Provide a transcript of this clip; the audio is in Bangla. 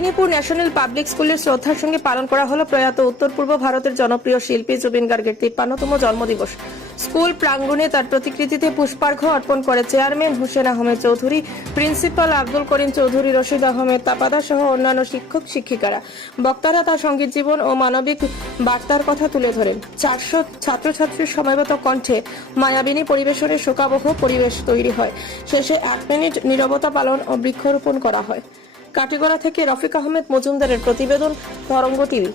তারিণীপুর ন্যাশনাল পাবলিক স্কুলের শ্রদ্ধার সঙ্গে পালন করা হলো প্রয়াত উত্তর পূর্ব ভারতের জনপ্রিয় শিল্পী জুবিন গার্গের তিপ্পান্নতম জন্মদিবস। স্কুল প্রাঙ্গণে তার প্রতিকৃতিতে পুষ্পার্ঘ্য অর্পণ করে চেয়ারম্যান হুসেন আহমেদ চৌধুরী, প্রিন্সিপাল আব্দুল করিম চৌধুরী, রশিদ আহমেদ তাপাদা সহ অন্যান্য শিক্ষক, শিক্ষিকারা। বক্তারা তার সংগীত জীবন ও মানবিক বার্তার কথা তুলে ধরেন। চারশো ছাত্রছাত্রীর সময়গত কণ্ঠে মায়াবিনী পরিবেশনে শোকাবহ পরিবেশ তৈরি হয়। শেষে এক মিনিট নীরবতা পালন ও বৃক্ষরোপণ করা হয়। কাটিগড়া থেকে রফিক আহমেদ মজুমদারের প্রতিবেদন তরঙ্গ টিভি